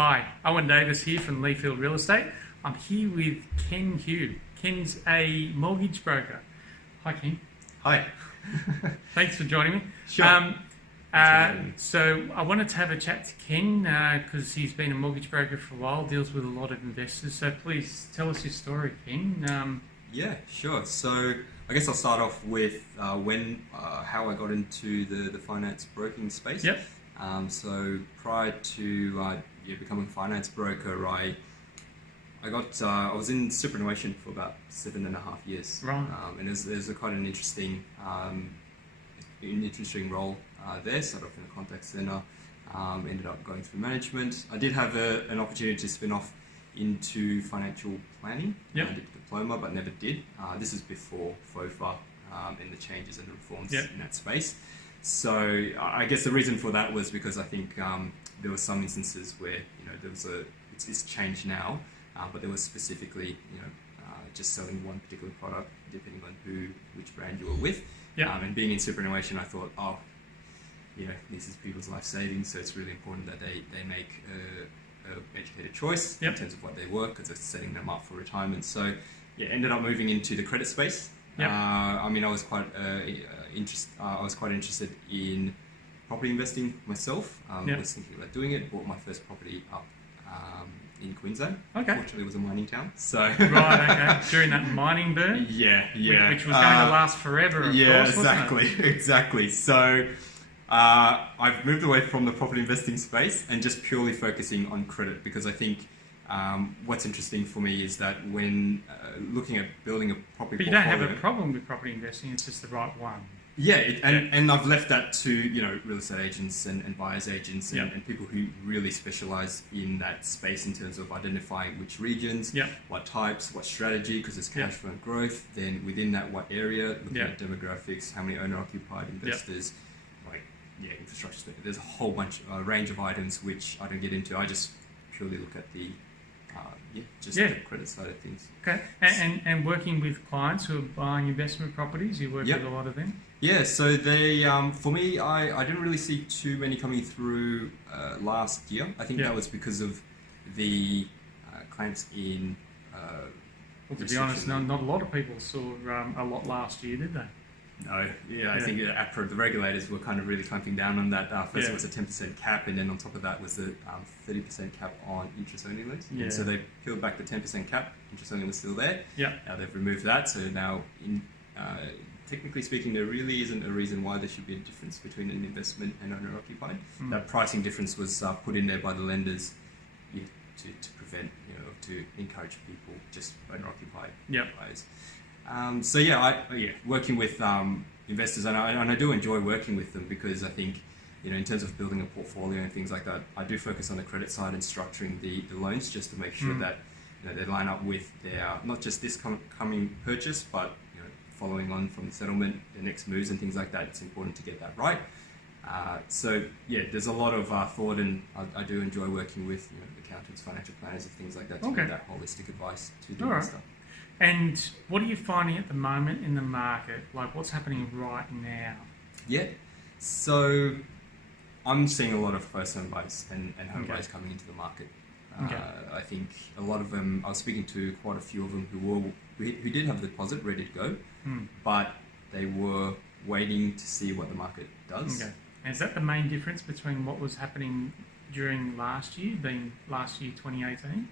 Hi, Owen Davis here from Leafield Real Estate. I'm here with Ken Hugh. Ken's a mortgage broker. Hi, Ken. Hi. Thanks for joining me. Sure. So I wanted to have a chat to Ken because he's been a mortgage broker for a while, deals with a lot of investors. So please tell us your story, Ken. Yeah, sure. So I guess I'll start off with how I got into the finance broking space. Yep. So prior to becoming a finance broker, I was in superannuation for about 7.5 years. Right. And it was quite an interesting role there. Started off in a contact center, ended up going through management. I did have an opportunity to spin off into financial planning. Yep. I did a diploma, but never did. This is before FOFA and the changes and the reforms Yep. in that space. So I guess the reason for that was because I think there were some instances where it's changed now, but there was specifically just selling one particular product depending on which brand you were with. Yeah. And being in superannuation, I thought, this is people's life savings, so it's really important that they make a educated choice Yep. in terms of what they work, because it's setting them up for retirement. So ended up moving into the credit space. Yep. I was quite interested in property investing myself. Yep. Was thinking about doing it. Bought my first property up in Queensland. Okay. Fortunately, it was a mining town. So Right, okay. During that mining boom? yeah. Which was going to last forever, of course, wasn't it? Exactly. So I've moved away from the property investing space and just purely focusing on credit, because I think what's interesting for me is that when looking at building a property But you portfolio, don't have a problem with property investing, it's just the right one. Yeah, and I've left that to real estate agents and buyers agents and, Yep. and people who really specialize in that space in terms of identifying which regions, Yep. what types, what strategy, because it's Yep. cash flow and growth. Then within that, what area, looking Yep. at demographics, how many owner-occupied investors, infrastructure. There's a whole range of items which I don't get into. I just purely look at the the credit side of things. Okay. And working with clients who are buying investment properties, you work Yep. with a lot of them? Yeah, so they for me, I didn't really see too many coming through last year. I think Yeah. that was because of the claims in. Well, to be honest, not a lot of people saw a lot last year, did they? No, I think APRA, the regulators were kind of really clamping down on that. First it was a 10% cap, and then on top of that was the 30% cap on interest-only loans. Yeah. And so they peeled back the 10% cap. Interest-only was still there. Yeah. Now they've removed that, so now technically speaking, there really isn't a reason why there should be a difference between an investment and owner-occupied. Mm. That pricing difference was put in there by the lenders to prevent, to encourage people just owner-occupied Yep. buyers. Working with investors, and I do enjoy working with them, because I think, in terms of building a portfolio and things like that, I do focus on the credit side and structuring the loans just to make sure that they line up with their, not just this coming purchase, but following on from the settlement, the next moves and things like that. It's important to get that right. There's a lot of thought, and I do enjoy working with accountants, financial planners, and things like that to give that holistic advice to the investor. And what are you finding at the moment in the market? Like, what's happening right now? Yeah, so I'm seeing a lot of first-home buyers and home buyers coming into the market. I think a lot of them, I was speaking to quite a few of them who did have the deposit ready to go, but they were waiting to see what the market does. Okay. And is that the main difference between what was happening during last year, being last year 2018,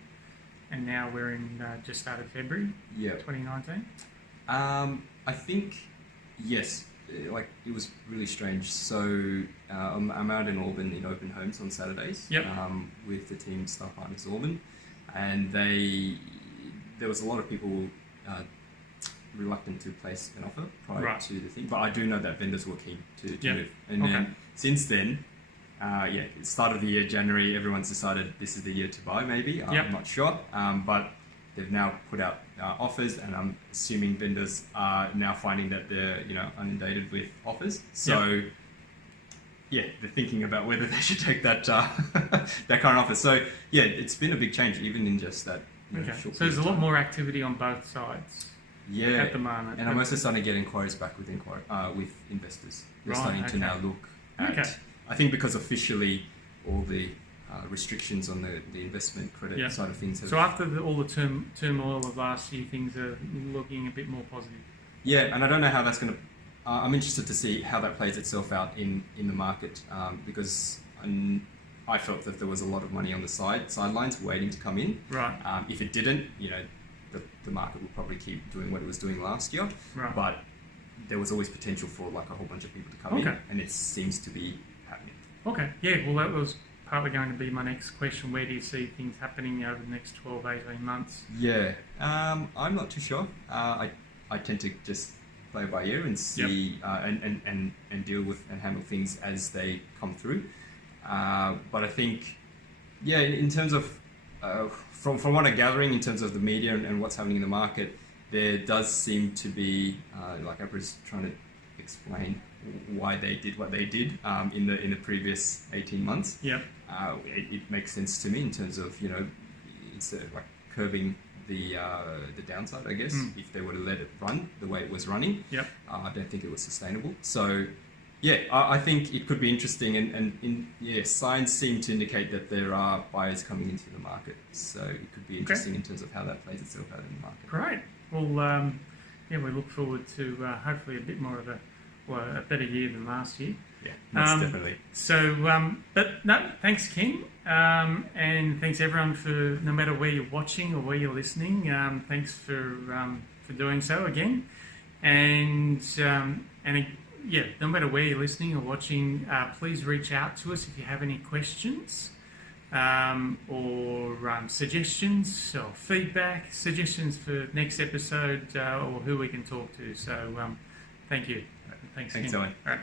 and now we're in just started February 2019? I think, yes. It was really strange. So I'm out in Auburn in open homes on Saturdays with the team staff partners Auburn, and there was a lot of people reluctant to place an offer prior to the thing, but I do know that vendors were keen to move. And then since then, start of the year, January, everyone's decided this is the year to buy, maybe. I'm not sure. But they've now put out offers, and I'm assuming vendors are now finding that they're inundated with offers. So they're thinking about whether they should take that that current offer. So it's been a big change, even in just that. So there's a lot more activity on both sides. Yeah, at the moment. And I'm also starting to get inquiries back with investors. They're starting to now look at. I think because officially all the restrictions on the investment credit side of things. So after all the turmoil of last year, things are looking a bit more positive. Yeah, and I don't know how that's going to... I'm interested to see how that plays itself out in the market, because I felt that there was a lot of money on the sidelines waiting to come in. Right. If it didn't, the market would probably keep doing what it was doing last year. Right. But there was always potential for like a whole bunch of people to come in, and it seems to be happening. Okay. Yeah. Well, that was partly going to be my next question. Where do you see things happening over the next 12, 18 months? Yeah. I'm not too sure. I tend to just play by ear and see and deal with and handle things as they come through. But I think, in terms of from what I'm gathering in terms of the media and what's happening in the market, there does seem to be like APRA's trying to explain why they did what they did in the previous 18 months. Yeah. It makes sense to me in terms of it's like curbing the downside, I guess. If they were to let it run the way it was running, I don't think it was sustainable. So I think it could be interesting, and signs seem to indicate that there are buyers coming into the market. So it could be interesting in terms of how that plays itself out in the market. Great. Well, we look forward to hopefully a bit more of a better year than last year. Yeah, most definitely. So, but no, thanks, Ken, and thanks everyone for, no matter where you're watching or where you're listening, thanks for doing so again, and no matter where you're listening or watching, please reach out to us if you have any questions or suggestions or feedback, suggestions for next episode or who we can talk to. So thank you. Thanks, Owen. All right.